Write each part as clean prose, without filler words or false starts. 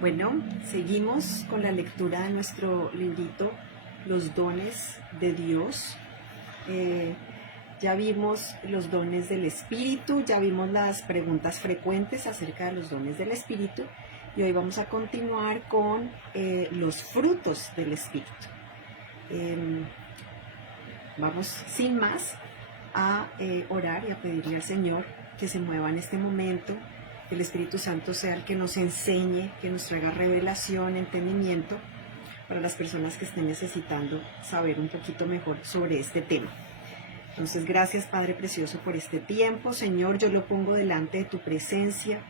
Bueno, seguimos con la lectura de nuestro librito, Los dones de Dios. Ya vimos los dones del Espíritu, ya vimos las preguntas frecuentes acerca de los dones del Espíritu y hoy vamos a continuar con los frutos del Espíritu. Vamos sin más a orar y a pedirle al Señor que se mueva en este momento, que el Espíritu Santo sea el que nos enseñe, que nos traiga revelación, entendimiento para las personas que estén necesitando saber un poquito mejor sobre este tema. Entonces, gracias Padre Precioso por este tiempo. Señor, yo lo pongo delante de tu presencia,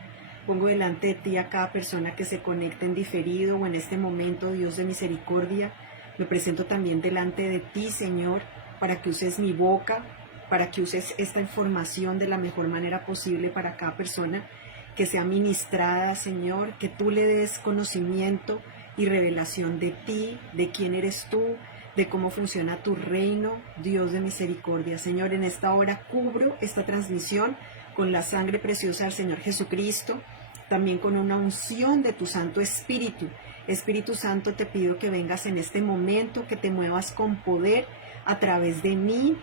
pongo delante de ti a cada persona que se conecte en diferido o en este momento, Dios de misericordia. Me presento también delante de ti, Señor, para que uses mi boca, para que uses esta información de la mejor manera posible para cada persona que sea ministrada, Señor, que tú le des conocimiento y revelación de ti, de quién eres tú, de cómo funciona tu reino, Dios de misericordia. Señor, en esta hora cubro esta transmisión con la sangre preciosa del Señor Jesucristo, también con una unción de tu Santo Espíritu. Espíritu Santo, te pido que vengas en este momento, que te muevas con poder a través de mí,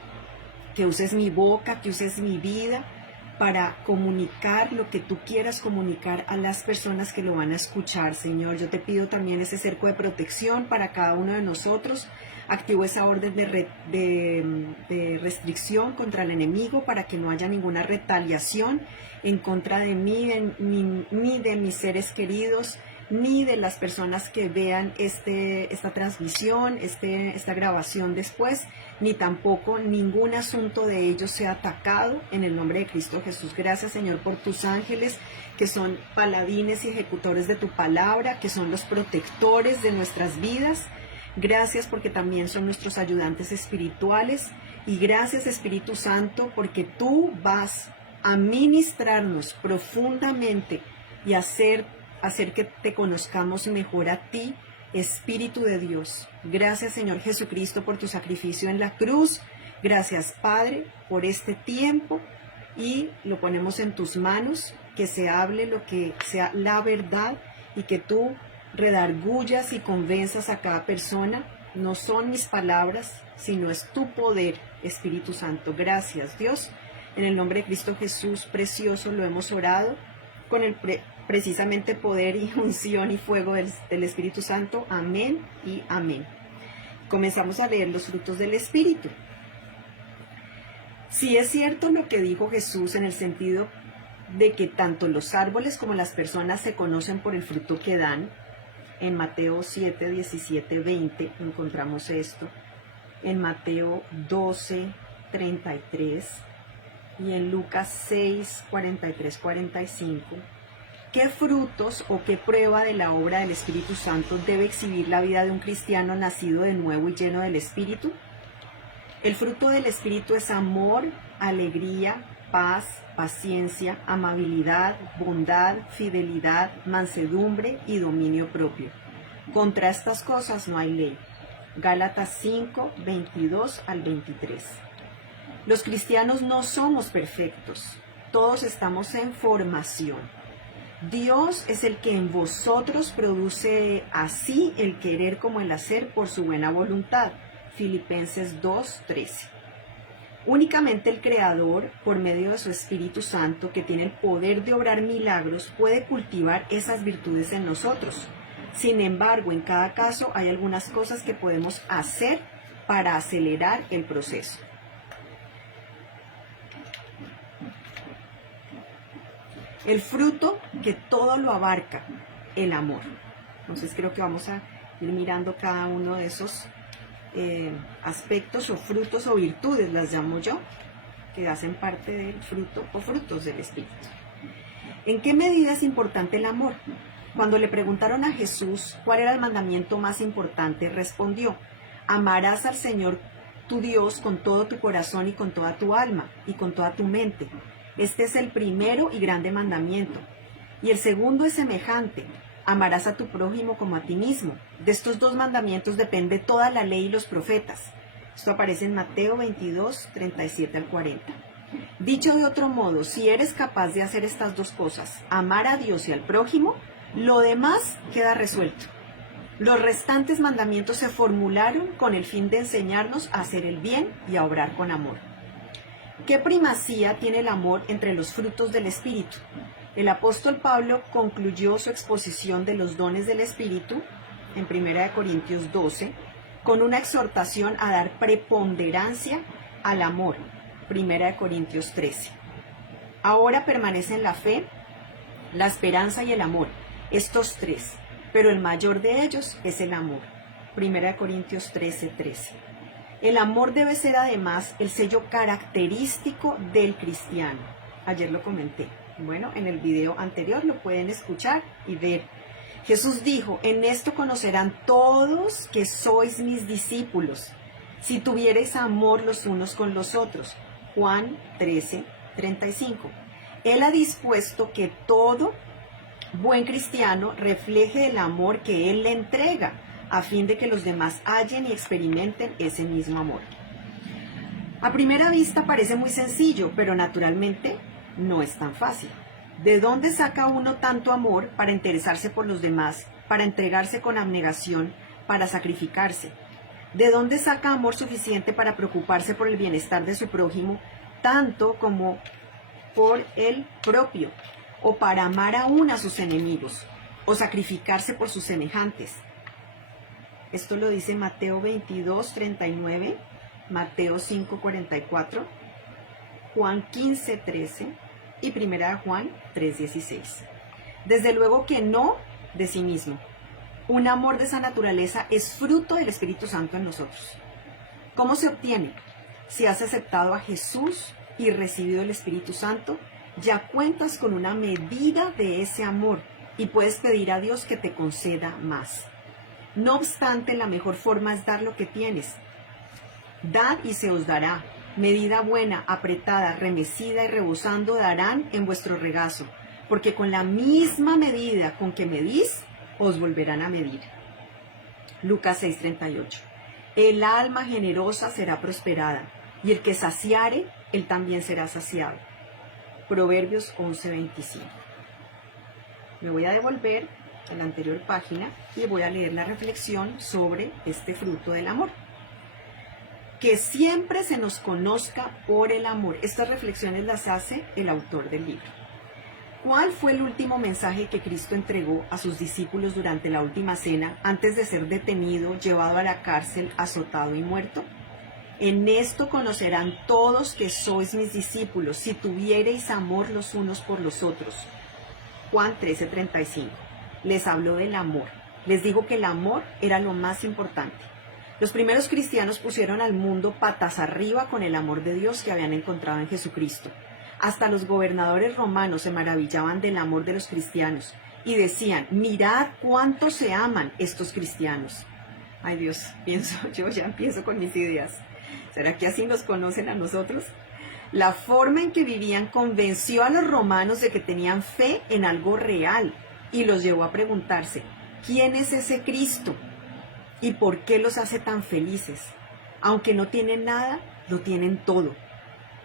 que uses mi boca, que uses mi vida para comunicar lo que tú quieras comunicar a las personas que lo van a escuchar, Señor. Yo te pido también ese cerco de protección para cada uno de nosotros. Activo esa orden de restricción contra el enemigo para que no haya ninguna retaliación en contra de mí, ni de mis seres queridos, ni de las personas que vean esta transmisión, esta grabación después, ni tampoco ningún asunto de ellos sea atacado en el nombre de Cristo Jesús. Gracias, Señor, por tus ángeles, que son paladines y ejecutores de tu palabra, que son los protectores de nuestras vidas. Gracias porque también son nuestros ayudantes espirituales. Y gracias, Espíritu Santo, porque tú vas a ministrarnos profundamente y hacer que te conozcamos mejor a ti, Espíritu de Dios. Gracias, Señor Jesucristo, por tu sacrificio en la cruz. Gracias, Padre, por este tiempo y lo ponemos en tus manos, que se hable lo que sea la verdad y que tú redargullas y convenzas a cada persona. No son mis palabras, sino es tu poder, Espíritu Santo. Gracias, Dios. En el nombre de Cristo Jesús precioso lo hemos orado con el precisamente poder y unción y fuego del Espíritu Santo. Amén y amén. Comenzamos a leer los frutos del Espíritu. Sí es cierto lo que dijo Jesús en el sentido de que tanto los árboles como las personas se conocen por el fruto que dan. En Mateo 7, 17, 20 encontramos esto. En Mateo 12, 33 y en Lucas 6, 43, 45. ¿Qué frutos o qué prueba de la obra del Espíritu Santo debe exhibir la vida de un cristiano nacido de nuevo y lleno del Espíritu? El fruto del Espíritu es amor, alegría, paz, paciencia, amabilidad, bondad, fidelidad, mansedumbre y dominio propio. Contra estas cosas no hay ley. Gálatas 5, 22 al 23. Los cristianos no somos perfectos. Todos estamos en formación. Dios es el que en vosotros produce así el querer como el hacer por su buena voluntad. Filipenses 2:13. Únicamente el Creador, por medio de su Espíritu Santo, que tiene el poder de obrar milagros, puede cultivar esas virtudes en nosotros. Sin embargo, en cada caso hay algunas cosas que podemos hacer para acelerar el proceso. El fruto que todo lo abarca, el amor. Entonces creo que vamos a ir mirando cada uno de esos aspectos o frutos o virtudes, las llamo yo, que hacen parte del fruto o frutos del Espíritu. ¿En qué medida es importante el amor? Cuando le preguntaron a Jesús cuál era el mandamiento más importante, respondió: amarás al Señor tu Dios con todo tu corazón y con toda tu alma y con toda tu mente. Este es el primero y grande mandamiento. Y el segundo es semejante: amarás a tu prójimo como a ti mismo. De estos dos mandamientos depende toda la ley y los profetas. Esto aparece en Mateo 22, 37 al 40. Dicho de otro modo, si eres capaz de hacer estas dos cosas, amar a Dios y al prójimo, Lo demás queda resuelto. Los restantes mandamientos se formularon con el fin de enseñarnos a hacer el bien y a obrar con amor. ¿Qué primacía tiene el amor entre los frutos del Espíritu? El apóstol Pablo concluyó su exposición de los dones del Espíritu en 1 Corintios 12 con una exhortación a dar preponderancia al amor, 1 Corintios 13. Ahora permanecen la fe, la esperanza y el amor, estos tres, pero el mayor de ellos es el amor, 1 Corintios 13:13. El amor debe ser además el sello característico del cristiano. Ayer lo comenté. Bueno, en el video anterior lo pueden escuchar y ver. Jesús dijo, en esto conocerán todos que sois mis discípulos, si tuviereis amor los unos con los otros. Juan 13:35. Él ha dispuesto que todo buen cristiano refleje el amor que Él le entrega, a fin de que los demás hallen y experimenten ese mismo amor. A primera vista parece muy sencillo, pero naturalmente no es tan fácil. ¿De dónde saca uno tanto amor para interesarse por los demás, para entregarse con abnegación, para sacrificarse? ¿De dónde saca amor suficiente para preocuparse por el bienestar de su prójimo, tanto como por el propio, o para amar aún a sus enemigos, o sacrificarse por sus semejantes? Esto lo dice Mateo 22:39, Mateo 5:44, Juan 15:13 y 1 Juan 3:16. Desde luego que no de sí mismo. Un amor de esa naturaleza es fruto del Espíritu Santo en nosotros. ¿Cómo se obtiene? Si has aceptado a Jesús y recibido el Espíritu Santo, ya cuentas con una medida de ese amor y puedes pedir a Dios que te conceda más. No obstante, la mejor forma es dar lo que tienes. Dad y se os dará. Medida buena, apretada, remecida y rebosando darán en vuestro regazo, porque con la misma medida con que medís, os volverán a medir. Lucas 6:38. El alma generosa será prosperada, y el que saciare, él también será saciado. Proverbios 11:25. Me voy a devolver a la anterior página y voy a leer la reflexión sobre este fruto del amor. Que siempre se nos conozca por el amor. Estas reflexiones las hace el autor del libro. ¿Cuál fue el último mensaje que Cristo entregó a sus discípulos durante la última cena antes de ser detenido, llevado a la cárcel, azotado y muerto? En esto conocerán todos que sois mis discípulos, si tuviereis amor los unos por los otros. Juan 13:35. Les habló del amor. Les dijo que el amor era lo más importante. Los primeros cristianos pusieron al mundo patas arriba con el amor de Dios que habían encontrado en Jesucristo. Hasta los gobernadores romanos se maravillaban del amor de los cristianos y decían, mirad cuánto se aman estos cristianos. Ay Dios, yo ya empiezo con mis ideas. ¿Será que así nos conocen a nosotros? La forma en que vivían convenció a los romanos de que tenían fe en algo real y los llevó a preguntarse, ¿quién es ese Cristo? ¿Y por qué los hace tan felices? Aunque no tienen nada, lo tienen todo.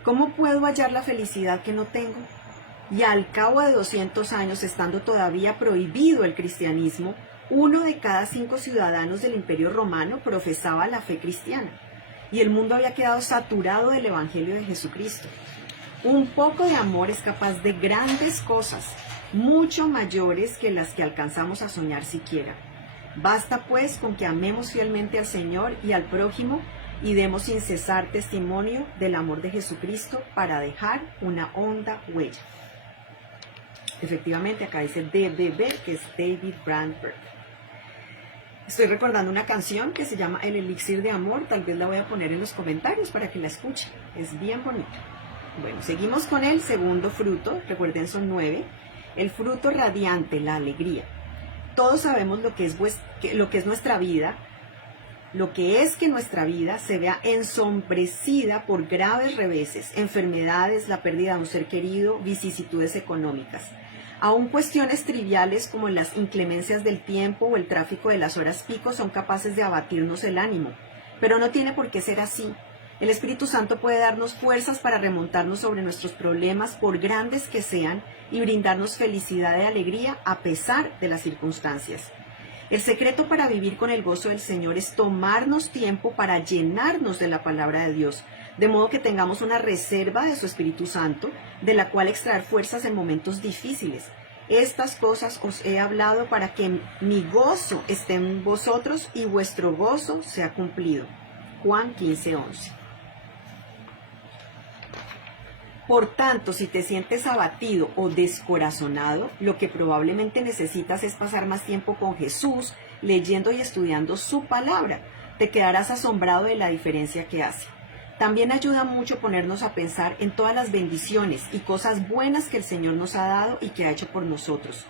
¿Cómo puedo hallar la felicidad que no tengo? Y al cabo de 200 años, estando todavía prohibido el cristianismo, 1 de cada 5 ciudadanos del Imperio Romano profesaba la fe cristiana. Y el mundo había quedado saturado del Evangelio de Jesucristo. Un poco de amor es capaz de grandes cosas, mucho mayores que las que alcanzamos a soñar siquiera. Basta pues con que amemos fielmente al Señor y al prójimo y demos sin cesar testimonio del amor de Jesucristo para dejar una honda huella. Efectivamente, acá dice DBB, que es David Brandberg. Estoy recordando una canción que se llama El Elixir de Amor, tal vez la voy a poner en los comentarios para que la escuchen, es bien bonita. Bueno, seguimos con el segundo fruto, recuerden son 9, el fruto radiante, la alegría. Todos sabemos lo que es nuestra vida, lo que es que nuestra vida se vea ensombrecida por graves reveses, enfermedades, la pérdida de un ser querido, vicisitudes económicas. Aún cuestiones triviales como las inclemencias del tiempo o el tráfico de las horas pico son capaces de abatirnos el ánimo, pero no tiene por qué ser así. El Espíritu Santo puede darnos fuerzas para remontarnos sobre nuestros problemas, por grandes que sean, y brindarnos felicidad y alegría a pesar de las circunstancias. El secreto para vivir con el gozo del Señor es tomarnos tiempo para llenarnos de la palabra de Dios, de modo que tengamos una reserva de su Espíritu Santo, de la cual extraer fuerzas en momentos difíciles. Estas cosas os he hablado para que mi gozo esté en vosotros y vuestro gozo sea cumplido. Juan 15:11. Por tanto, si te sientes abatido o descorazonado, lo que probablemente necesitas es pasar más tiempo con Jesús, leyendo y estudiando su palabra. Te quedarás asombrado de la diferencia que hace. También ayuda mucho ponernos a pensar en todas las bendiciones y cosas buenas que el Señor nos ha dado y que ha hecho por nosotros.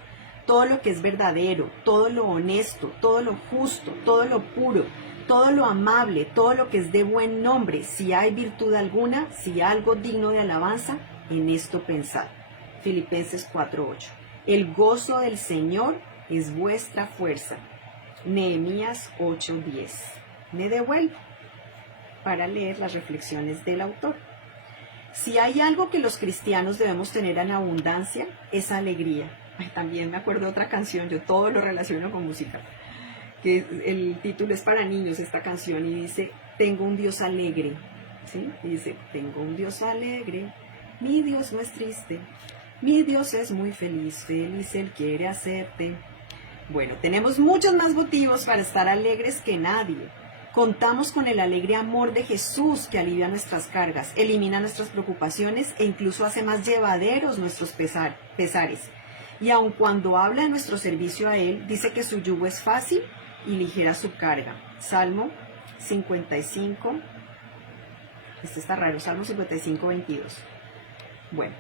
Todo lo que es verdadero, todo lo honesto, todo lo justo, todo lo puro, todo lo amable, todo lo que es de buen nombre, si hay virtud alguna, si hay algo digno de alabanza, en esto pensad. Filipenses 4:8. El gozo del Señor es vuestra fuerza. Nehemías 8:10. Me devuelvo para leer las reflexiones del autor. Si hay algo que los cristianos debemos tener en abundancia, es alegría. También me acuerdo de otra canción, yo todo lo relaciono con música, que el título es para niños, esta canción, y dice, tengo un Dios alegre, ¿sí? Dice, tengo un Dios alegre, mi Dios no es triste, mi Dios es muy feliz, feliz Él quiere hacerte. Bueno, tenemos muchos más motivos para estar alegres que nadie. Contamos con el alegre amor de Jesús que alivia nuestras cargas, elimina nuestras preocupaciones e incluso hace más llevaderos nuestros pesares. Y aun cuando habla de nuestro servicio a Él, dice que su yugo es fácil y ligera su carga. Salmo 55, este está raro, Salmo 55, 22. Bueno,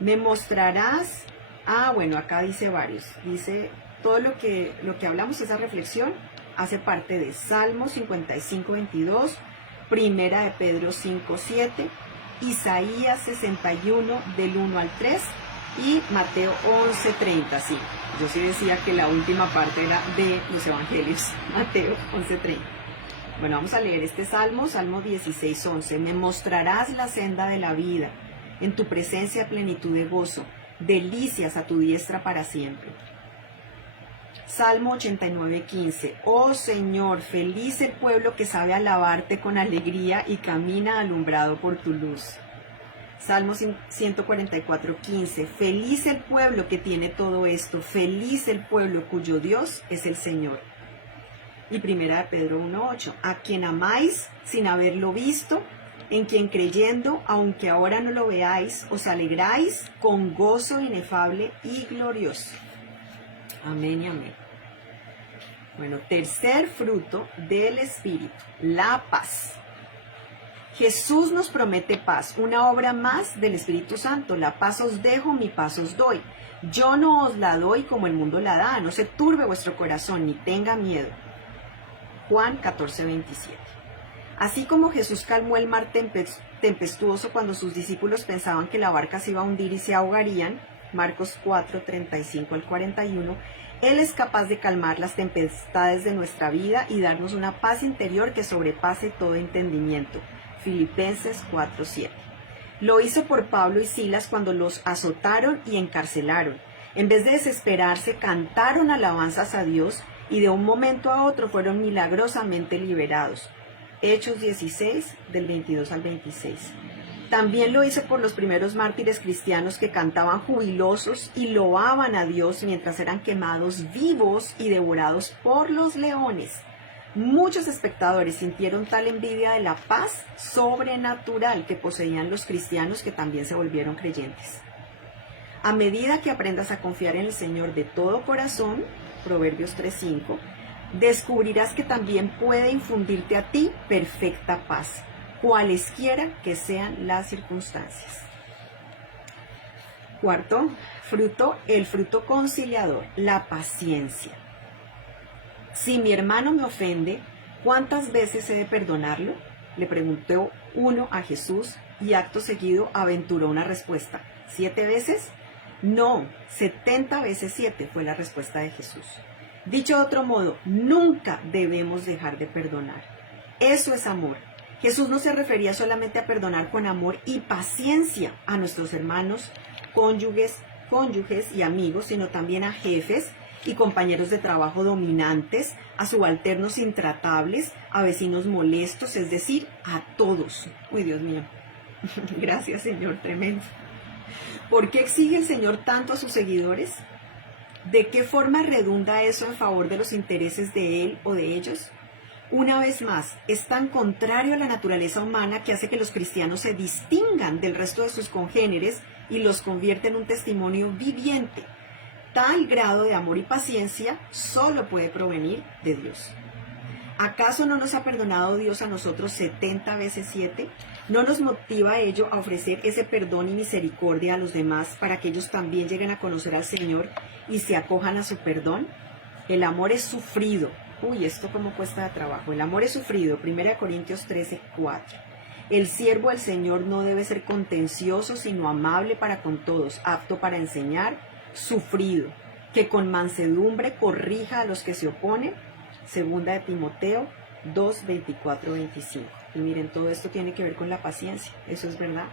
me mostrarás, bueno, acá dice varios, dice todo lo que hablamos, esa reflexión, hace parte de Salmo 55, 22, Primera de Pedro 5, 7, Isaías 61, del 1 al 3, y Mateo 11, 30, sí. Yo sí decía que la última parte era de los evangelios, Mateo 11, 30. Bueno, vamos a leer este salmo, Salmo 16, 11. Me mostrarás la senda de la vida, en tu presencia plenitud de gozo, delicias a tu diestra para siempre. Salmo 89, 15. Oh Señor, feliz el pueblo que sabe alabarte con alegría y camina alumbrado por tu luz. Salmo 144, 15. Feliz el pueblo que tiene todo esto, feliz el pueblo cuyo Dios es el Señor. Y Primera de Pedro 1, 8. A quien amáis sin haberlo visto, en quien creyendo, aunque ahora no lo veáis, os alegráis con gozo inefable y glorioso. Amén y amén. Bueno, tercer fruto del Espíritu, la paz. Jesús nos promete paz, una obra más del Espíritu Santo. La paz os dejo, mi paz os doy. Yo no os la doy como el mundo la da, no se turbe vuestro corazón ni tenga miedo. Juan 14, 27. Así como Jesús calmó el mar tempestuoso cuando sus discípulos pensaban que la barca se iba a hundir y se ahogarían, Marcos 4, 35 al 41, Él es capaz de calmar las tempestades de nuestra vida y darnos una paz interior que sobrepase todo entendimiento. Filipenses 4, 7. Lo hizo por Pablo y Silas cuando los azotaron y encarcelaron. En vez de desesperarse, cantaron alabanzas a Dios y de un momento a otro fueron milagrosamente liberados. Hechos 16, del 22 al 26. También lo hizo por los primeros mártires cristianos que cantaban jubilosos y loaban a Dios mientras eran quemados vivos y devorados por los leones. Muchos espectadores sintieron tal envidia de la paz sobrenatural que poseían los cristianos que también se volvieron creyentes. A medida que aprendas a confiar en el Señor de todo corazón, Proverbios 3:5, descubrirás que también puede infundirte a ti perfecta paz, cualesquiera que sean las circunstancias. Cuarto fruto, el fruto conciliador, la paciencia. Si mi hermano me ofende, ¿cuántas veces he de perdonarlo? Le preguntó uno a Jesús y acto seguido aventuró una respuesta. ¿7 veces? No, 70 veces 7 fue la respuesta de Jesús. Dicho de otro modo, nunca debemos dejar de perdonar. Eso es amor. Jesús no se refería solamente a perdonar con amor y paciencia a nuestros hermanos, cónyuges y amigos, sino también a jefes y compañeros de trabajo dominantes, a subalternos intratables, a vecinos molestos, es decir, a todos. Uy, Dios mío. Gracias, Señor, tremendo. ¿Por qué exige el Señor tanto a sus seguidores? ¿De qué forma redunda eso en favor de los intereses de Él o de ellos? Una vez más, es tan contrario a la naturaleza humana que hace que los cristianos se distingan del resto de sus congéneres y los convierte en un testimonio viviente. Tal grado de amor y paciencia solo puede provenir de Dios. ¿Acaso no nos ha perdonado Dios a nosotros 70 veces 7? ¿No nos motiva ello a ofrecer ese perdón y misericordia a los demás para que ellos también lleguen a conocer al Señor y se acojan a su perdón? El amor es sufrido. Uy, esto cómo cuesta de trabajo. El amor es sufrido. 1 Corintios 13, 4. El siervo del Señor no debe ser contencioso, sino amable para con todos, apto para enseñar, sufrido, que con mansedumbre corrija a los que se oponen. 2 de Timoteo 2, 24, 25. Y miren, todo esto tiene que ver con la paciencia, eso es verdad.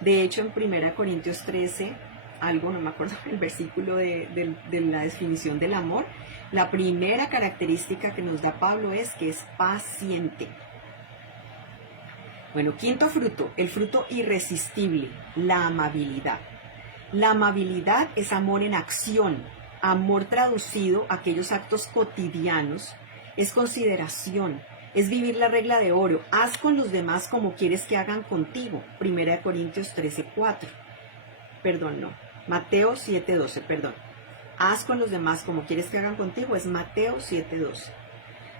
De hecho, en 1 Corintios 13, algo, no me acuerdo el versículo de la definición del amor, la primera característica que nos da Pablo es que es paciente. Bueno, quinto fruto, el fruto irresistible, la amabilidad. La amabilidad es amor en acción, amor traducido a aquellos actos cotidianos, es consideración, es vivir la regla de oro, haz con los demás como quieres que hagan contigo, 1 Corintios 13, 4. Mateo 7, 12, haz con los demás como quieres que hagan contigo, es Mateo 7, 12.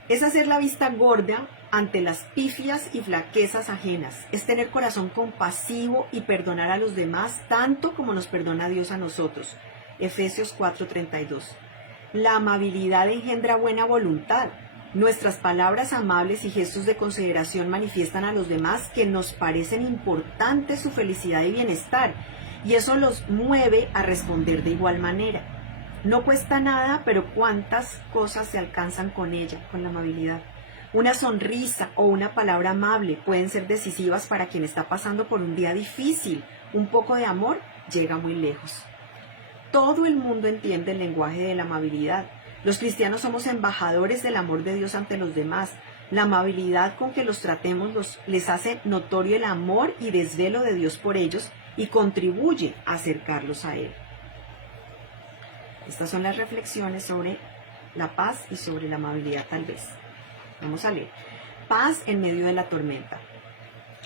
Es hacer la vista gorda ante las pifias y flaquezas ajenas, es tener corazón compasivo y perdonar a los demás tanto como nos perdona Dios a nosotros, Efesios 4, 32. La amabilidad engendra buena voluntad. Nuestras palabras amables y gestos de consideración manifiestan a los demás que nos parecen importantes su felicidad y bienestar, y eso los mueve a responder de igual manera. No cuesta nada, pero cuántas cosas se alcanzan con ella, con la amabilidad. Una sonrisa o una palabra amable pueden ser decisivas para quien está pasando por un día difícil. Un poco de amor llega muy lejos. Todo el mundo entiende el lenguaje de la amabilidad. Los cristianos somos embajadores del amor de Dios ante los demás. La amabilidad con que los tratemos les hace notorio el amor y desvelo de Dios por ellos y contribuye a acercarlos a Él. Estas son las reflexiones sobre la paz y sobre la amabilidad tal vez. Vamos a leer. Paz en medio de la tormenta.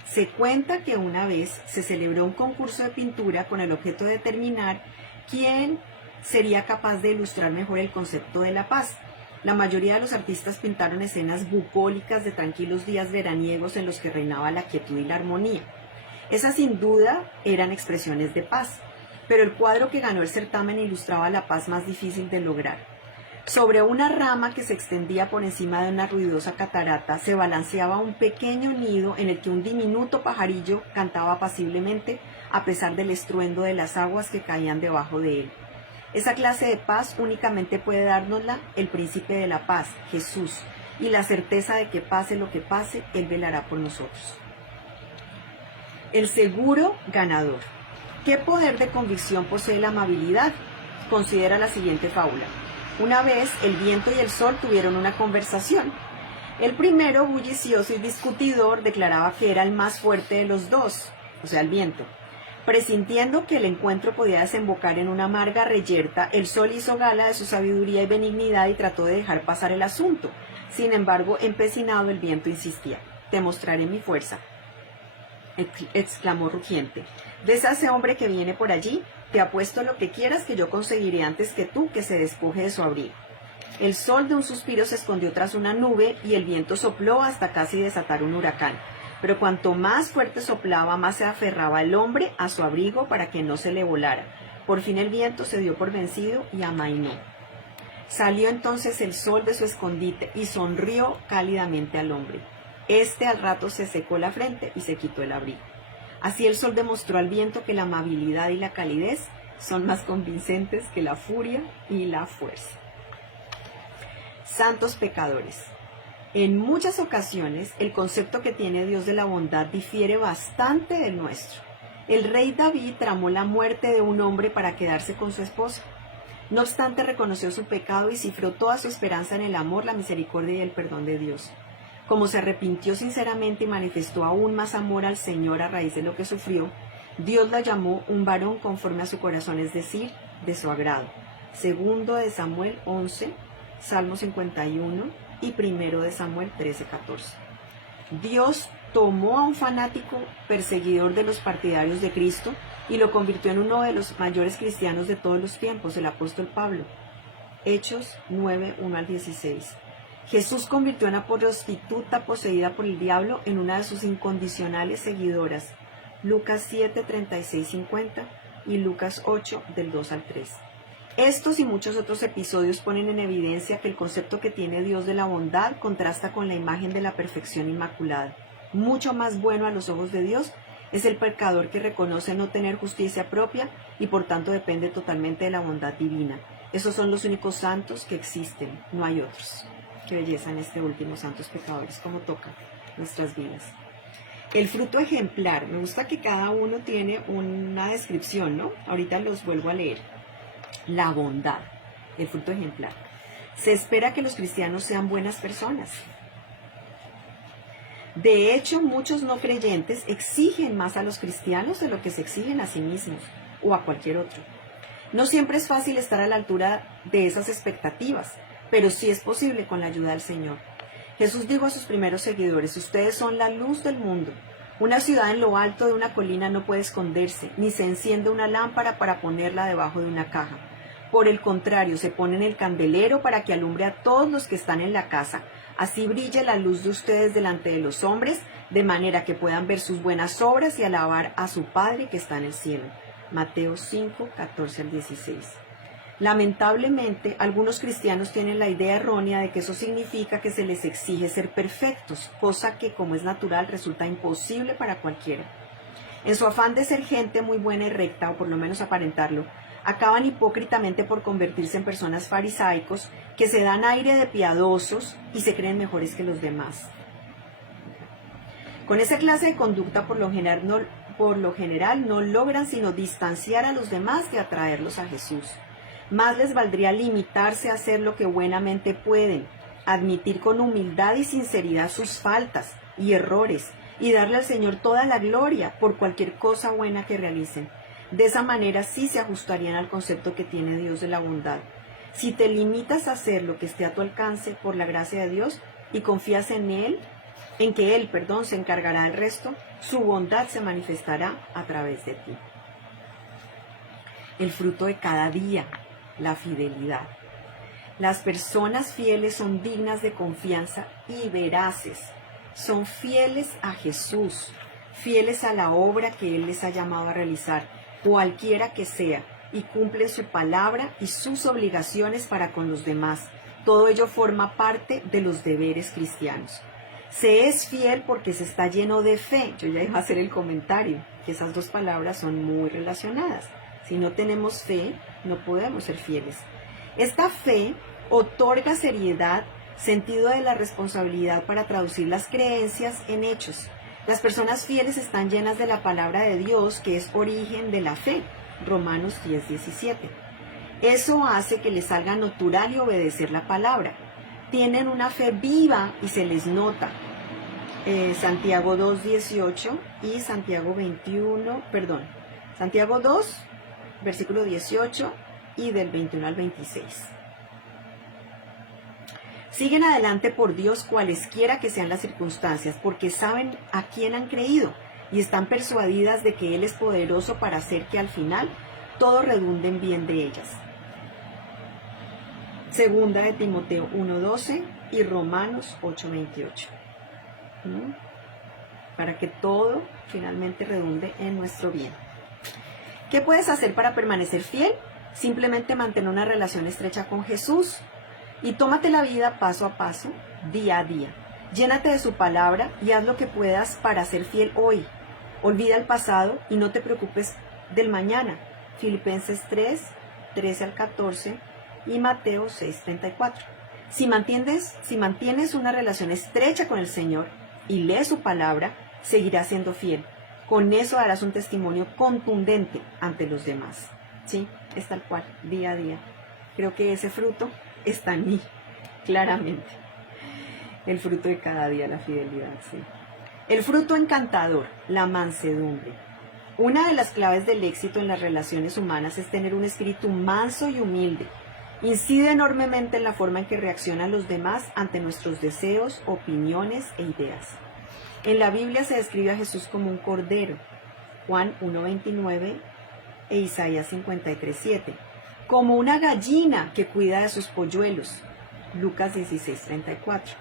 Se cuenta que una vez se celebró un concurso de pintura con el objeto de determinar quién sería capaz de ilustrar mejor el concepto de la paz. La mayoría de los artistas pintaron escenas bucólicas de tranquilos días veraniegos en los que reinaba la quietud y la armonía. Esas sin duda eran expresiones de paz, pero el cuadro que ganó el certamen ilustraba la paz más difícil de lograr. Sobre una rama que se extendía por encima de una ruidosa catarata se balanceaba un pequeño nido en el que un diminuto pajarillo cantaba apaciblemente a pesar del estruendo de las aguas que caían debajo de él. Esa clase de paz únicamente puede dárnosla el príncipe de la paz, Jesús, y la certeza de que pase lo que pase, Él velará por nosotros. El seguro ganador. ¿Qué poder de convicción posee la amabilidad? Considera la siguiente fábula. Una vez el viento y el sol tuvieron una conversación. El primero, bullicioso y discutidor, declaraba que era el más fuerte de los dos, o sea, el viento. Presintiendo que el encuentro podía desembocar en una amarga reyerta, el sol hizo gala de su sabiduría y benignidad y trató de dejar pasar el asunto. Sin embargo, empecinado, el viento insistía. «Te mostraré mi fuerza», exclamó rugiente. «¿Ves a ese hombre que viene por allí? Te apuesto lo que quieras que yo conseguiré antes que tú que se despoje de su abrigo». El sol de un suspiro se escondió tras una nube y el viento sopló hasta casi desatar un huracán. Pero cuanto más fuerte soplaba, más se aferraba el hombre a su abrigo para que no se le volara. Por fin el viento se dio por vencido y amainó. Salió entonces el sol de su escondite y sonrió cálidamente al hombre. Este al rato se secó la frente y se quitó el abrigo. Así el sol demostró al viento que la amabilidad y la calidez son más convincentes que la furia y la fuerza. Santos pecadores. En muchas ocasiones, el concepto que tiene Dios de la bondad difiere bastante del nuestro. El rey David tramó la muerte de un hombre para quedarse con su esposa. No obstante, reconoció su pecado y cifró toda su esperanza en el amor, la misericordia y el perdón de Dios. Como se arrepintió sinceramente y manifestó aún más amor al Señor a raíz de lo que sufrió, Dios la llamó un varón conforme a su corazón, es decir, de su agrado. Segundo de Samuel 11, Salmo 51 y primero de Samuel 13:14. Dios tomó a un fanático perseguidor de los partidarios de Cristo y lo convirtió en uno de los mayores cristianos de todos los tiempos, el apóstol Pablo. Hechos 9, 1 al 16. Jesús convirtió a una prostituta poseída por el diablo en una de sus incondicionales seguidoras. Lucas 7, 36, 50 y Lucas 8, del 2 al 3. Estos y muchos otros episodios ponen en evidencia que el concepto que tiene Dios de la bondad contrasta con la imagen de la perfección inmaculada. Mucho más bueno a los ojos de Dios es el pecador que reconoce no tener justicia propia y por tanto depende totalmente de la bondad divina. Esos son los únicos santos que existen, no hay otros. Qué belleza en este último, santos pecadores, cómo tocan nuestras vidas. El fruto ejemplar, me gusta que cada uno tiene una descripción, ¿no? Ahorita los vuelvo a leer. La bondad, el fruto ejemplar. Se espera que los cristianos sean buenas personas. De hecho, muchos no creyentes exigen más a los cristianos de lo que se exigen a sí mismos o a cualquier otro. No siempre es fácil estar a la altura de esas expectativas, pero sí es posible con la ayuda del Señor. Jesús dijo a sus primeros seguidores: ustedes son la luz del mundo. Una ciudad en lo alto de una colina no puede esconderse, ni se enciende una lámpara para ponerla debajo de una caja. Por el contrario, se pone en el candelero para que alumbre a todos los que están en la casa. Así brille la luz de ustedes delante de los hombres, de manera que puedan ver sus buenas obras y alabar a su Padre que está en el cielo. Mateo 5, 14 al 16. Lamentablemente, algunos cristianos tienen la idea errónea de que eso significa que se les exige ser perfectos, cosa que, como es natural, resulta imposible para cualquiera. En su afán de ser gente muy buena y recta, o por lo menos aparentarlo, acaban hipócritamente por convertirse en personas farisaicos que se dan aire de piadosos y se creen mejores que los demás. Con esa clase de conducta, por lo general no logran sino distanciar a los demás de atraerlos a Jesús. Más les valdría limitarse a hacer lo que buenamente pueden, admitir con humildad y sinceridad sus faltas y errores y darle al Señor toda la gloria por cualquier cosa buena que realicen. De esa manera sí se ajustarían al concepto que tiene Dios de la bondad. Si te limitas a hacer lo que esté a tu alcance por la gracia de Dios y confías en que Él se encargará del resto, su bondad se manifestará a través de ti. El fruto de cada día, la fidelidad. Las personas fieles son dignas de confianza y veraces. Son fieles a Jesús, fieles a la obra que Él les ha llamado a realizar, cualquiera que sea, y cumplen su palabra y sus obligaciones para con los demás. Todo ello forma parte de los deberes cristianos. Se es fiel porque se está lleno de fe. Yo ya iba a hacer el comentario, que esas dos palabras son muy relacionadas. Si no tenemos fe, no podemos ser fieles. Esta fe otorga seriedad, sentido de la responsabilidad para traducir las creencias en hechos. Las personas fieles están llenas de la palabra de Dios, que es origen de la fe. Romanos 10, 17. Eso hace que les salga natural y obedecer la palabra. Tienen una fe viva y se les nota. Santiago 2, 18 y Santiago 2, versículo 18 y del 21 al 26. Siguen adelante por Dios cualesquiera que sean las circunstancias, porque saben a quién han creído y están persuadidas de que Él es poderoso para hacer que al final todo redunde en bien de ellas. Segunda de Timoteo 1:12 y Romanos 8:28. Para que todo finalmente redunde en nuestro bien. ¿Qué puedes hacer para permanecer fiel? Simplemente mantener una relación estrecha con Jesús y tómate la vida paso a paso, día a día. Llénate de su palabra y haz lo que puedas para ser fiel hoy. Olvida el pasado y no te preocupes del mañana. Filipenses 3, 13 al 14 y Mateo 6, 34. Si mantienes una relación estrecha con el Señor y lees su palabra, seguirás siendo fiel. Con eso darás un testimonio contundente ante los demás. ¿Sí? Es tal cual, día a día. Creo que ese fruto está en mí, claramente. El fruto de cada día, la fidelidad, sí. El fruto encantador, la mansedumbre. Una de las claves del éxito en las relaciones humanas es tener un espíritu manso y humilde. Incide enormemente en la forma en que reaccionan los demás ante nuestros deseos, opiniones e ideas. En la Biblia se describe a Jesús como un cordero, Juan 1:29 e Isaías 53:7, como una gallina que cuida de sus polluelos, Lucas 16:34,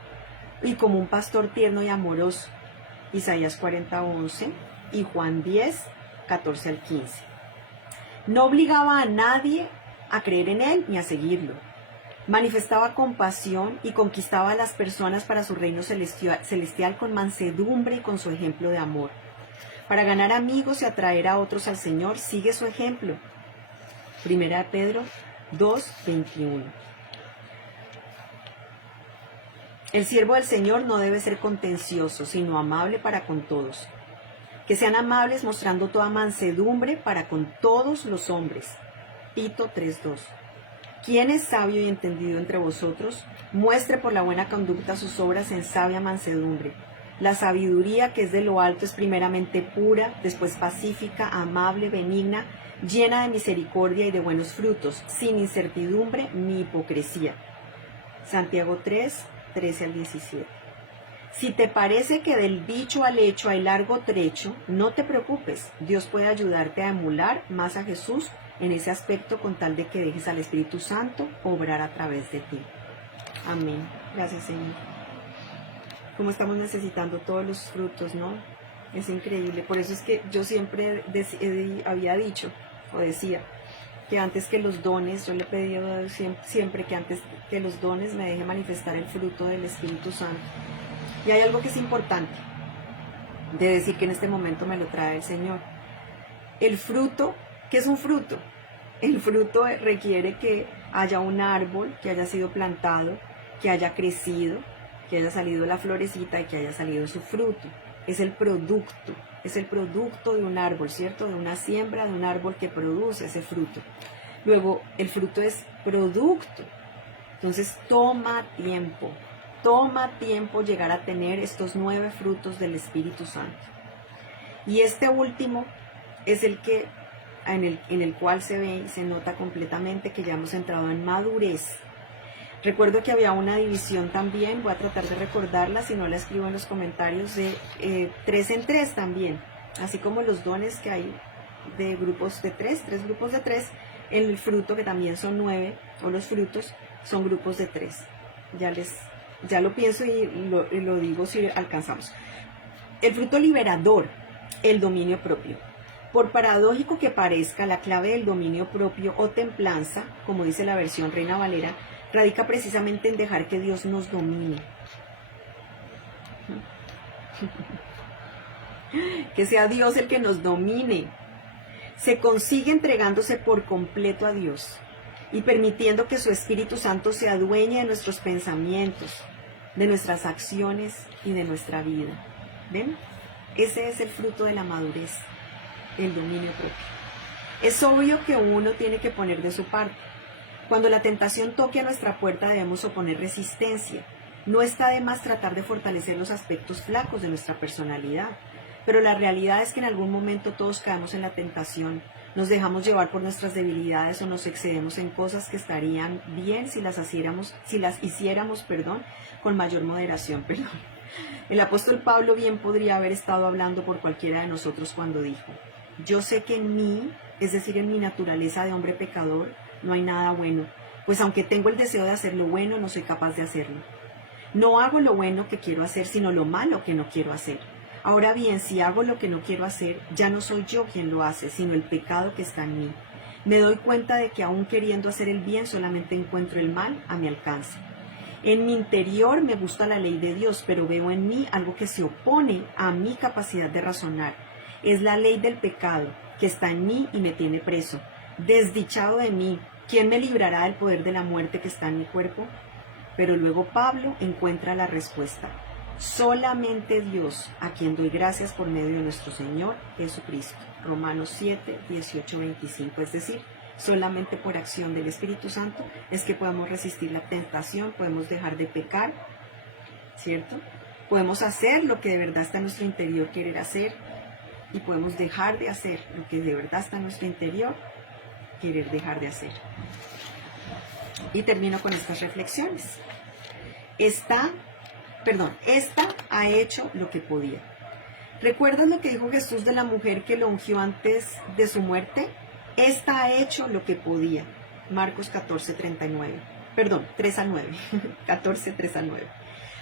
y como un pastor tierno y amoroso, Isaías 40:11 y Juan 10:14 al 15. No obligaba a nadie a creer en él ni a seguirlo. Manifestaba compasión y conquistaba a las personas para su reino celestial con mansedumbre y con su ejemplo de amor. Para ganar amigos y atraer a otros al Señor, sigue su ejemplo. Primera de Pedro 2:21. El siervo del Señor no debe ser contencioso, sino amable para con todos. Que sean amables mostrando toda mansedumbre para con todos los hombres. Tito 3:2. Quien es sabio y entendido entre vosotros, muestre por la buena conducta sus obras en sabia mansedumbre. La sabiduría que es de lo alto es primeramente pura, después pacífica, amable, benigna, llena de misericordia y de buenos frutos, sin incertidumbre ni hipocresía. Santiago 3:13 al 17. Si te parece que del dicho al hecho hay largo trecho, no te preocupes, Dios puede ayudarte a emular más a Jesús en ese aspecto con tal de que dejes al Espíritu Santo obrar a través de ti. Amén. Gracias, Señor. Como estamos necesitando todos los frutos, ¿no? Es increíble. Por eso es que yo siempre había dicho o decía que antes que los dones, yo le he pedido a Dios siempre que antes que los dones me deje manifestar el fruto del Espíritu Santo. Y hay algo que es importante de decir que en este momento me lo trae el Señor. El fruto, ¿qué es un fruto? El fruto requiere que haya un árbol que haya sido plantado, que haya crecido, que haya salido la florecita y que haya salido su fruto. Es el producto de un árbol, ¿cierto? De una siembra, de un árbol que produce ese fruto. Luego, el fruto es producto. Entonces, toma tiempo llegar a tener estos 9 frutos del Espíritu Santo. Y este último es el que en el cual se ve y se nota completamente que ya hemos entrado en madurez. Recuerdo que había una división también, voy a tratar de recordarla, si no la escribo en los comentarios, de 3 en 3 también, así como los dones que hay de grupos de 3 grupos de 3, el fruto que también son 9, o los frutos son grupos de 3. Ya lo pienso y lo digo si alcanzamos. El fruto liberador, el dominio propio. Por paradójico que parezca, la clave del dominio propio o templanza, como dice la versión Reina Valera, radica precisamente en dejar que Dios nos domine. Que sea Dios el que nos domine. Se consigue entregándose por completo a Dios y permitiendo que su Espíritu Santo se adueñe de nuestros pensamientos, de nuestras acciones y de nuestra vida. ¿Ven? Ese es el fruto de la madurez, el dominio propio. Es obvio que uno tiene que poner de su parte. Cuando la tentación toque a nuestra puerta debemos oponer resistencia. No está de más tratar de fortalecer los aspectos flacos de nuestra personalidad, pero la realidad es que en algún momento todos caemos en la tentación, nos dejamos llevar por nuestras debilidades o nos excedemos en cosas que estarían bien si las hiciéramos, con mayor moderación, El apóstol Pablo bien podría haber estado hablando por cualquiera de nosotros cuando dijo: yo sé que en mí, es decir, en mi naturaleza de hombre pecador, no hay nada bueno, pues aunque tengo el deseo de hacer lo bueno, no soy capaz de hacerlo. No hago lo bueno que quiero hacer, sino lo malo que no quiero hacer. Ahora bien, si hago lo que no quiero hacer, ya no soy yo quien lo hace, sino el pecado que está en mí. Me doy cuenta de que aún queriendo hacer el bien, solamente encuentro el mal a mi alcance. En mi interior me gusta la ley de Dios, pero veo en mí algo que se opone a mi capacidad de razonar. Es la ley del pecado que está en mí y me tiene preso. Desdichado de mí, ¿quién me librará del poder de la muerte que está en mi cuerpo? Pero luego Pablo encuentra la respuesta. Solamente Dios, a quien doy gracias por medio de nuestro Señor Jesucristo. Romanos 7, 18, 25. Es decir, solamente por acción del Espíritu Santo es que podemos resistir la tentación, podemos dejar de pecar, ¿cierto? Podemos hacer lo que de verdad está en nuestro interior querer hacer y podemos dejar de hacer lo que de verdad está en nuestro interior querer dejar de hacer. Y termino con estas reflexiones. Esta ha hecho lo que podía. ¿Recuerdas lo que dijo Jesús de la mujer que lo ungió antes de su muerte? Esta ha hecho lo que podía. Marcos 14, 39. Perdón, 3 al 9. 14, 3 al 9.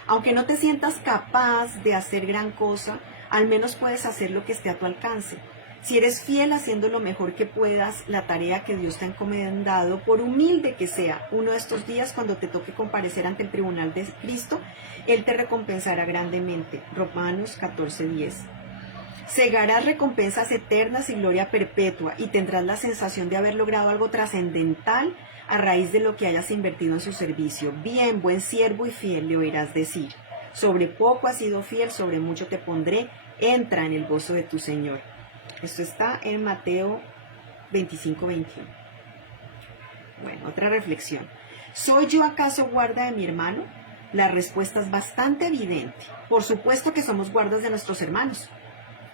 Aunque no te sientas capaz de hacer gran cosa, al menos puedes hacer lo que esté a tu alcance. Si eres fiel haciendo lo mejor que puedas, la tarea que Dios te ha encomendado, por humilde que sea, uno de estos días cuando te toque comparecer ante el tribunal de Cristo, Él te recompensará grandemente. Romanos 14:10. Segarás recompensas eternas y gloria perpetua y tendrás la sensación de haber logrado algo trascendental a raíz de lo que hayas invertido en su servicio. Bien, buen siervo y fiel, le oirás decir. Sobre poco has sido fiel, sobre mucho te pondré. Entra en el gozo de tu Señor. Esto está en Mateo 25:21. Bueno, otra reflexión. ¿Soy yo acaso guarda de mi hermano? La respuesta es bastante evidente. Por supuesto que somos guardas de nuestros hermanos.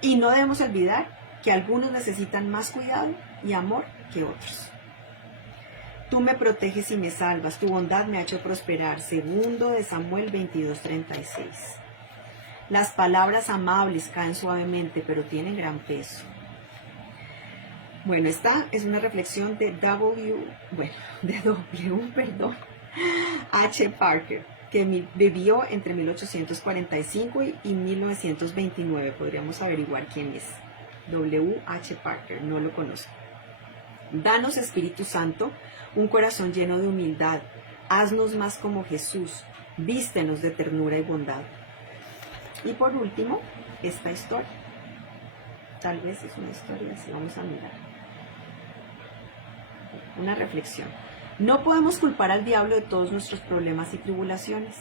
Y no debemos olvidar que algunos necesitan más cuidado y amor que otros. Tú me proteges y me salvas, tu bondad me ha hecho prosperar. Segundo de Samuel 22:36. Las palabras amables caen suavemente, pero tienen gran peso. Bueno, esta es una reflexión de H. Parker, que vivió entre 1845 y 1929. Podríamos averiguar quién es. W.H. Parker, no lo conozco. Danos, Espíritu Santo, un corazón lleno de humildad. Haznos más como Jesús. Vístenos de ternura y bondad. Y por último, esta historia. Tal vez es una historia, así vamos a mirar. Una reflexión. No podemos culpar al diablo de todos nuestros problemas y tribulaciones.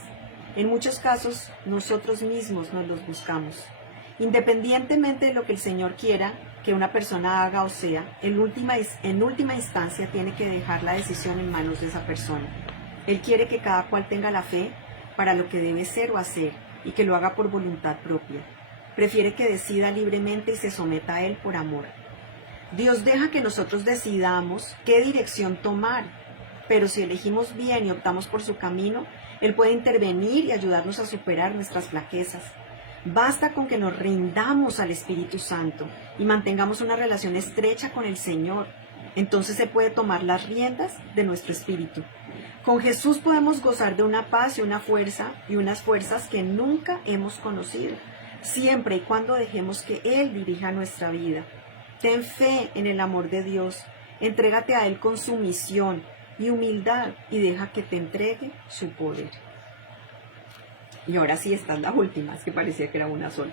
En muchos casos, nosotros mismos nos los buscamos. Independientemente de lo que el Señor quiera que una persona haga o sea, en última instancia tiene que dejar la decisión en manos de esa persona. Él quiere que cada cual tenga la fe para lo que debe ser o hacer y que lo haga por voluntad propia. Prefiere que decida libremente y se someta a Él por amor. Dios deja que nosotros decidamos qué dirección tomar, pero si elegimos bien y optamos por su camino, Él puede intervenir y ayudarnos a superar nuestras flaquezas. Basta con que nos rindamos al Espíritu Santo y mantengamos una relación estrecha con el Señor. Entonces se puede tomar las riendas de nuestro espíritu. Con Jesús podemos gozar de una paz y una fuerza y unas fuerzas que nunca hemos conocido, siempre y cuando dejemos que Él dirija nuestra vida. Ten fe en el amor de Dios, entrégate a Él con sumisión y humildad y deja que te entregue su poder. Y ahora sí, esta es la última, es que parecía que era una sola.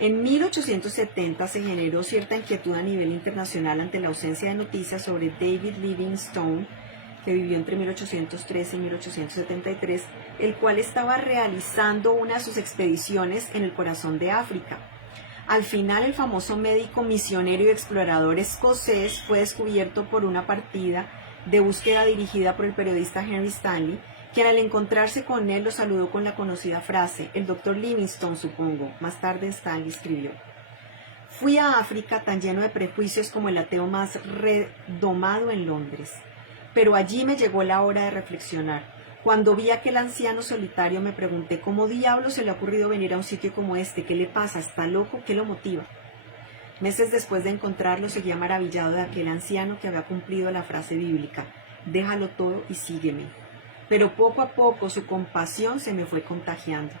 En 1870 se generó cierta inquietud a nivel internacional ante la ausencia de noticias sobre David Livingstone, que vivió entre 1813 y 1873, el cual estaba realizando una de sus expediciones en el corazón de África. Al final, el famoso médico misionero y explorador escocés fue descubierto por una partida de búsqueda dirigida por el periodista Henry Stanley, quien al encontrarse con él lo saludó con la conocida frase, el doctor Livingstone, supongo. Más tarde Stanley escribió: fui a África tan lleno de prejuicios como el ateo más redomado en Londres, pero allí me llegó la hora de reflexionar. Cuando vi a aquel anciano solitario me pregunté, ¿cómo diablos se le ha ocurrido venir a un sitio como este? ¿Qué le pasa? ¿Está loco? ¿Qué lo motiva? Meses después de encontrarlo seguía maravillado de aquel anciano que había cumplido la frase bíblica, déjalo todo y sígueme. Pero poco a poco su compasión se me fue contagiando.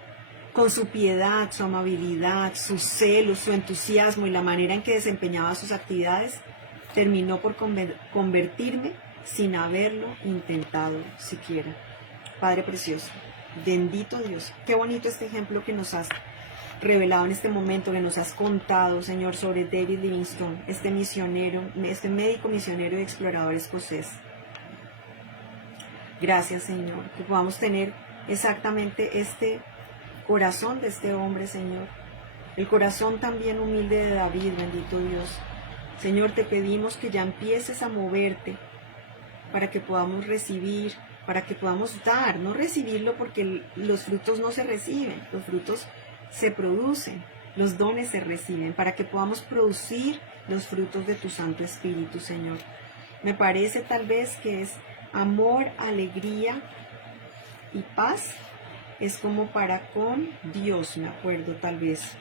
Con su piedad, su amabilidad, su celo, su entusiasmo y la manera en que desempeñaba sus actividades, terminó por convertirme sin haberlo intentado siquiera. Padre precioso, bendito Dios, qué bonito este ejemplo que nos has revelado en este momento, que nos has contado, Señor, sobre David Livingstone, este misionero, este médico misionero y explorador escocés. Gracias, Señor, que podamos tener exactamente este corazón de este hombre, Señor. El corazón también humilde de David, bendito Dios. Señor, te pedimos que ya empieces a moverte para que podamos recibir, para que podamos dar, no recibirlo porque los frutos no se reciben, los frutos se producen, los dones se reciben, para que podamos producir los frutos de tu Santo Espíritu, Señor. Me parece tal vez que es amor, alegría y paz, es como para con Dios, me acuerdo tal vez,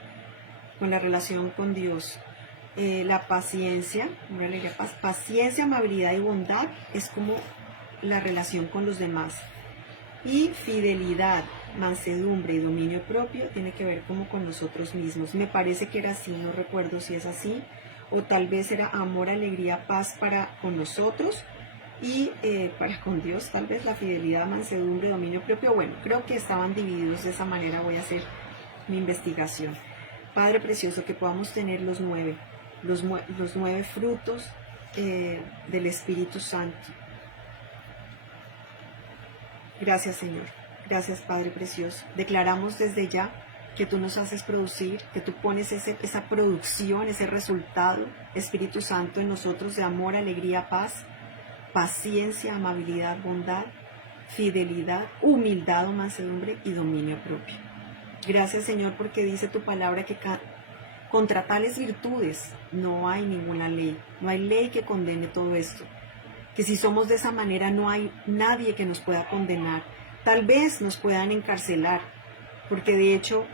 con la relación con Dios. La paciencia, una alegría, paciencia, amabilidad y bondad es como la relación con los demás. Y fidelidad, mansedumbre y dominio propio tiene que ver como con nosotros mismos. Me parece que era así, no recuerdo si es así, o tal vez era amor, alegría, paz para con nosotros y para con Dios, tal vez la fidelidad, mansedumbre, dominio propio. Bueno, creo que estaban divididos de esa manera, voy a hacer mi investigación. Padre precioso, que podamos tener los nueve frutos del Espíritu Santo. Gracias, Señor. Gracias, Padre precioso. Declaramos desde ya que tú nos haces producir, que tú pones esa producción, ese resultado, Espíritu Santo, en nosotros de amor, alegría, paz, paciencia, amabilidad, bondad, fidelidad, humildad o mansedumbre y dominio propio. Gracias, Señor, porque dice tu palabra que contra tales virtudes no hay ninguna ley, no hay ley que condene todo esto. Que si somos de esa manera no hay nadie que nos pueda condenar. Tal vez nos puedan encarcelar, porque de hecho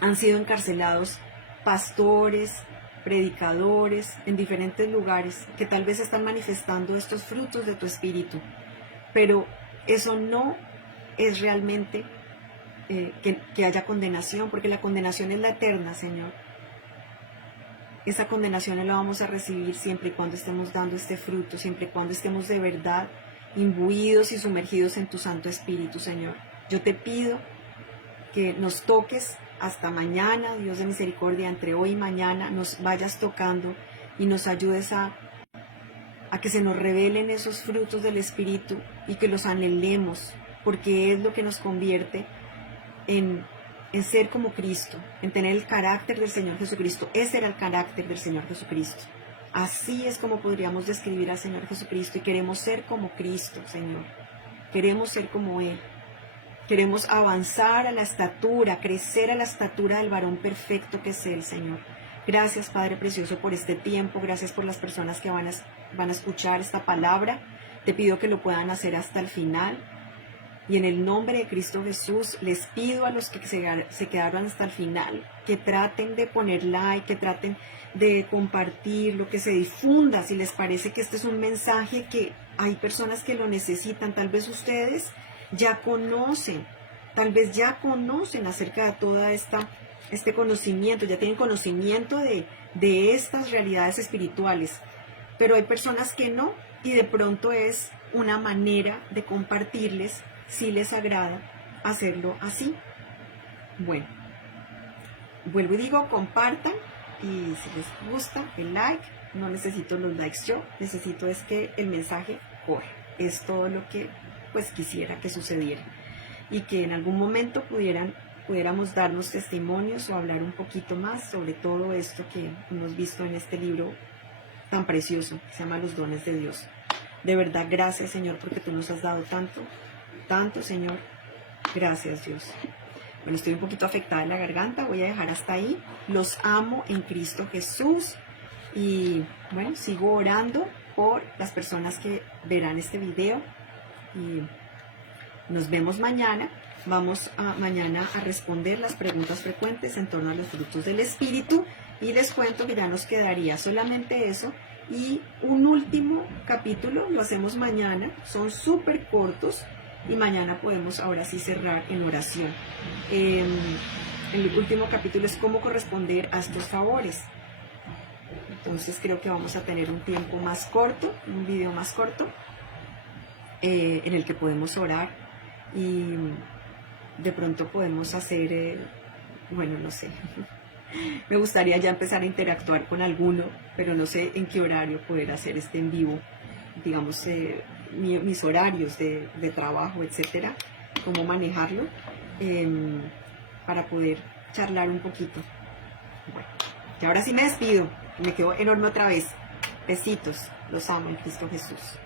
han sido encarcelados pastores, predicadores en diferentes lugares que tal vez están manifestando estos frutos de tu espíritu. Pero eso no es realmente que haya condenación, porque la condenación es la eterna, Señor. Esa condenación no la vamos a recibir siempre y cuando estemos dando este fruto, siempre y cuando estemos de verdad imbuidos y sumergidos en tu Santo Espíritu, Señor. Yo te pido que nos toques hasta mañana, Dios de misericordia, entre hoy y mañana, nos vayas tocando y nos ayudes a que se nos revelen esos frutos del Espíritu y que los anhelemos, porque es lo que nos convierte en ser como Cristo, en tener el carácter del Señor Jesucristo. Ese era el carácter del Señor Jesucristo. Así es como podríamos describir al Señor Jesucristo, y queremos ser como Cristo, Señor. Queremos ser como Él. Queremos avanzar a la estatura, crecer a la estatura del varón perfecto que es Él, Señor. Gracias, Padre precioso, por este tiempo. Gracias por las personas que van a escuchar esta palabra. Te pido que lo puedan hacer hasta el final. Y en el nombre de Cristo Jesús, les pido a los que se quedaron hasta el final, que traten de poner like, que traten de compartirlo, que se difunda, si les parece que este es un mensaje que hay personas que lo necesitan. Tal vez ustedes ya conocen, acerca de toda este conocimiento, ya tienen conocimiento de estas realidades espirituales, pero hay personas que no, y de pronto es una manera de compartirles, si les agrada hacerlo así. Bueno, vuelvo y digo, compartan, y si les gusta el like, no necesito los likes yo, necesito es que el mensaje corra. Es todo lo que pues quisiera que sucediera, y que en algún momento pudiéramos darnos testimonios o hablar un poquito más sobre todo esto que hemos visto en este libro tan precioso que se llama Los Dones de Dios. De verdad, gracias, Señor, porque tú nos has dado tanto, Señor. Gracias, Dios. Bueno, estoy un poquito afectada en la garganta, voy a dejar hasta ahí. Los amo en Cristo Jesús, y bueno, sigo orando por las personas que verán este video, y nos vemos mañana. Vamos mañana a responder las preguntas frecuentes en torno a los frutos del Espíritu, y les cuento que ya nos quedaría solamente eso y un último capítulo. Lo hacemos mañana, son súper cortos, y mañana podemos ahora sí cerrar en oración. El último capítulo es cómo corresponder a estos favores. Entonces creo que vamos a tener un tiempo más corto, un video más corto, en el que podemos orar, y de pronto podemos hacer, bueno, no sé, me gustaría ya empezar a interactuar con alguno, pero no sé en qué horario poder hacer en vivo, digamos, mis horarios de trabajo, etcétera, cómo manejarlo, para poder charlar un poquito. Bueno, y ahora sí me despido, me quedo enorme otra vez. Besitos, los amo en Cristo Jesús.